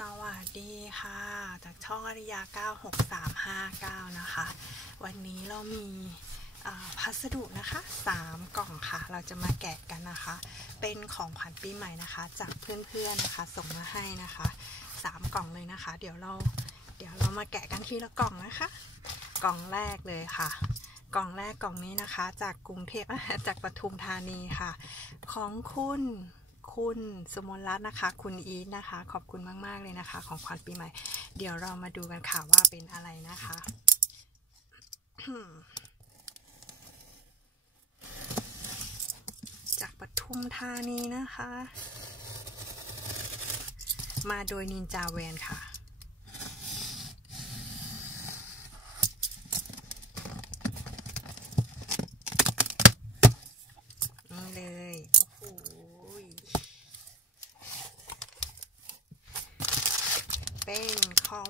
สวัสดีค่ะ จากช่องอริยา 96359 นะคะ วันนี้เรามีพัสดุนะคะ 3 กล่องค่ะ เราจะมาแกะกันนะคะ เป็นของขวัญปีใหม่นะคะ จากเพื่อนๆนะคะ ส่งมาให้นะคะ 3 กล่องเลยนะคะ เดี๋ยวเราเดี๋ยวเรามาแกะกันทีละกล่องนะคะ กล่องแรกเลยค่ะ กล่องแรกกล่องนี้นะคะ จากกรุงเทพจากปทุมธานีค่ะ ของคุณ คุณสมนรัตน์นะคะ คุณอีทนะคะ ขอบคุณมาก ๆ เลยนะคะ ของขวัญปีใหม่ เดี๋ยวเรามาดูกันค่ะว่าเป็นอะไรนะคะจากปทุมธานีนะคะ มาโดยนินจาแวนค่ะนี่เลย โอ้โห เป็น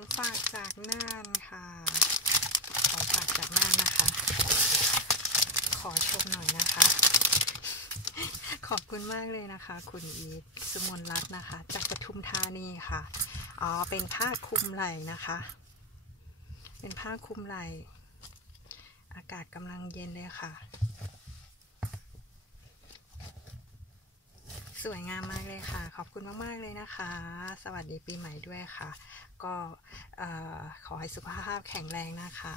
ของฝากจากน่านค่ะ ของฝากจากน่านนะคะ ขอชมหน่อยนะคะ ขอบคุณมากเลยนะคะ คุณอีทสมนรัตน์นะคะ จากปทุมธานีค่ะ อ๋อ เป็นผ้าคลุมไหล่นะคะ เป็นผ้าคลุมไหล่ อากาศกำลังเย็นเลยค่ะ สวยงามมากเลยค่ะ ขอบคุณมาก ๆ เลยนะคะ สวัสดีปีใหม่ด้วยค่ะ ก็ขอให้สุขภาพแข็งแรงนะคะ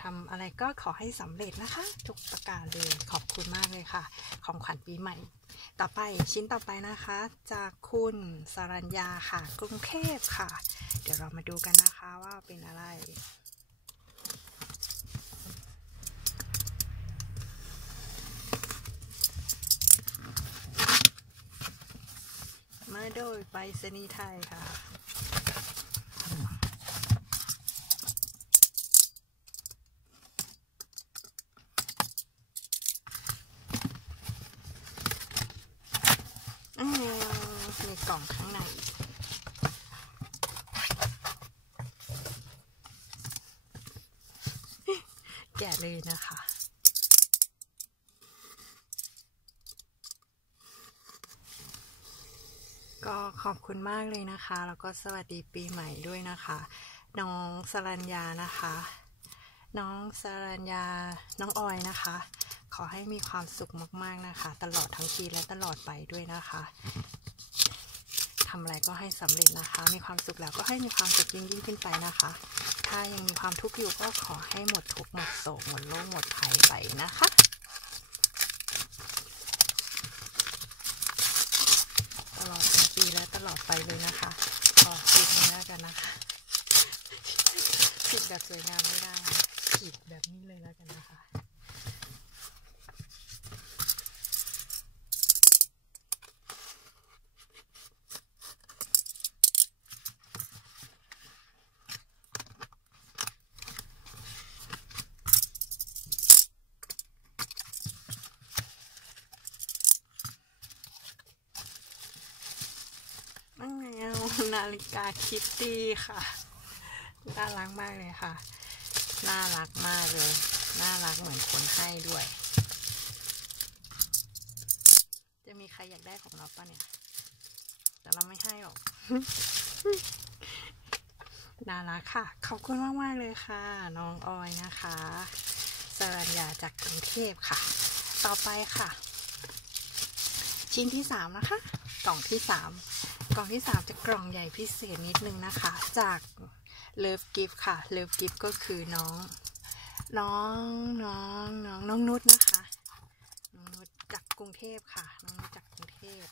ทำอะไรก็ขอให้สำเร็จนะคะ ทุกประการเลย ขอบคุณมากเลยค่ะ ของขวัญปีใหม่ ต่อไปชิ้นต่อไปนะคะ จากคุณสรัญญาค่ะ กรุงเทพค่ะ เดี๋ยวเรามาดูกันนะคะว่าเป็นอะไร โดยไปรษณีย์ไทยค่ะ มีกล่องข้างในแกะเลยนะคะ ก็ขอบคุณมากเลยนะคะ แล้วก็สวัสดีปีใหม่ด้วยนะคะ น้องสรัญญานะคะ น้องสรัญญา น้องออยนะคะ ขอให้มีความสุขมากๆนะคะ ตลอดทั้งปีและตลอดไปด้วยนะคะทำอะไรก็ให้สำเร็จนะคะ มีความสุขแล้วก็ให้มีความสุขยิ่งยิ่งขึ้นไปนะคะ ถ้ายังมีความทุกข์อยู่ก็ขอให้หมดทุกข์หมดโศกหมดโรคหมดภัยไปนะคะ ตลอดทั้งปีและ ตลอไปเลยนะคะขอขีดนี้แล้วกันนะคะขีดแบบสวยงามไม่ได้ขีดแบบนี้เลยแล้วกันนะคะ นั่นไงเอา นาฬิกาคิตตี้ค่ะ น่ารักมากเลยค่ะ น่ารักมากเลย น่ารักเหมือนคนให้ด้วย จะมีใครอยากได้ของเราปะเนี่ย แต่เราไม่ให้หรอก น่ารักค่ะ ขอบคุณมากมากเลยค่ะ น้องออยนะคะสรัญญาจากกรุงเทพค่ะ ต่อไปค่ะ ชิ้นที่สามนะคะ กล่องที่สาม กล่องที่สามจะกล่องใหญ่พิเศษนิดนึงนะคะ จากเลิฟกิฟค่ะเลิฟกิฟก็คือน้อง น้องน้องน้องน้องนุชนะคะน้องนุชจากกรุงเทพค่ะ น้องนุชจากกรุงเทพ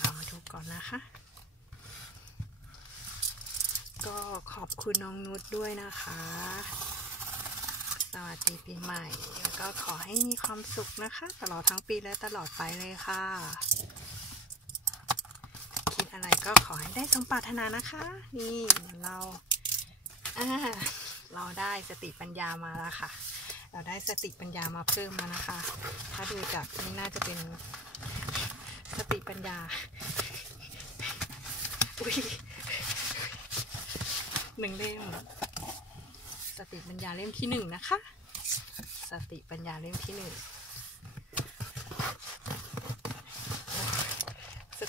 เรามาดูก่อนนะคะ ก็ขอบคุณน้องนุชด้วยนะคะ สวัสดีปีใหม่ แล้วก็ขอให้มีความสุขนะคะ ตลอดทั้งปีและตลอดไปเลยค่ะ อะไรก็ขอให้ได้สมปรารถนานะคะ นี่เราเราได้สติปัญญามาแล้วค่ะ เราได้สติปัญญามาเพิ่มแล้วนะคะ ถ้าดูจากนี่น่าจะเป็นสติปัญญาอุ้ยหนึ่งเล่มสติปัญญาเล่มที่หนึ่งนะคะ สติปัญญาเล่มที่หนึ่ง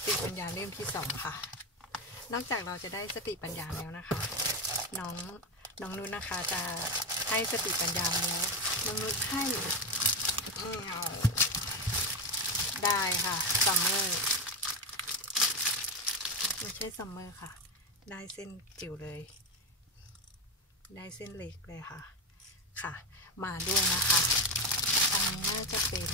ติปัญญาเล่มที่สองค่ะ นอกจากเราจะได้สติปัญญาแล้วนะคะ น้องน้องนุชนนะคะจะให้สติปัญญามาแล้วน้องนุชให้ไม่ได้ค่ะซัมเมอร์ไม่ใช่ซัมเมอร์ค่ะ ได้เส้นจิ๋วเลย ได้เส้นเล็กเลยค่ะ ค่ะ มาด้วยนะคะอันนี้น่าจะเป็น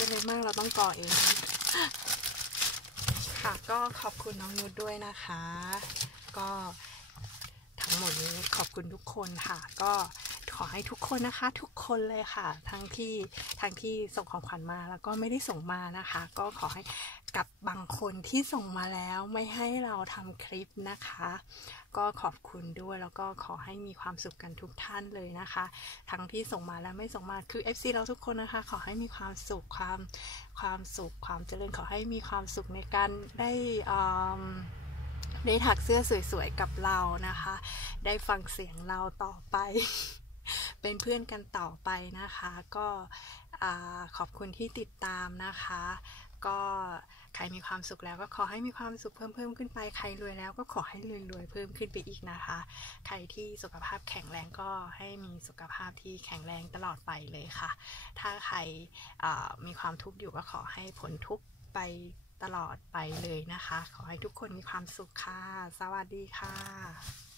เป็นเล็กมากเราต้องก่อเอง ค่ะก็ขอบคุณน้องนุชด้วยนะคะ ก็ทั้งหมดนี้ขอบคุณทุกคนค่ะ ก็ อให้ทุกคนนะคะ ทุกคนเลยค่ะ ทั้งที่ทั้งที่ส่งของขวัญมาแล้วก็ไม่ได้ส่งมานะคะ ก็ขอให้กับบางคนที่ส่งมาแล้วไม่ให้เราทำคลิปนะคะ ก็ขอบคุณด้วยแล้วก็ขอให้มีความสุขกันทุกท่านเลยนะคะ ทั้งที่ส่งมาและไม่ส่งมาคือ FC เราทุกคนนะคะ ขอให้มีความสุขความความสุขความเจริญขอให้มีความสุขในการได้อืมได้ถักเสื้อสวยๆกับเรานะคะ ได้ฟังเสียงเราต่อไป เป็นเพื่อนกันต่อไปนะคะ ก็ขอบคุณที่ติดตามนะคะ ก็ใครมีความสุขแล้วก็ขอให้มีความสุขเพิ่มเพิ่มขึ้นไป ใครรวยแล้วก็ขอให้รวยรวยๆเพิ่มขึ้นไปอีกนะคะ ใครที่สุขภาพแข็งแรงก็ให้มีสุขภาพที่แข็งแรงตลอดไปเลยค่ะ ถ้าใครมีความทุกข์อยู่ก็ขอให้พ้นทุกข์ไปตลอดไปเลยนะคะ ขอให้ทุกคนมีความสุขค่ะ สวัสดีค่ะ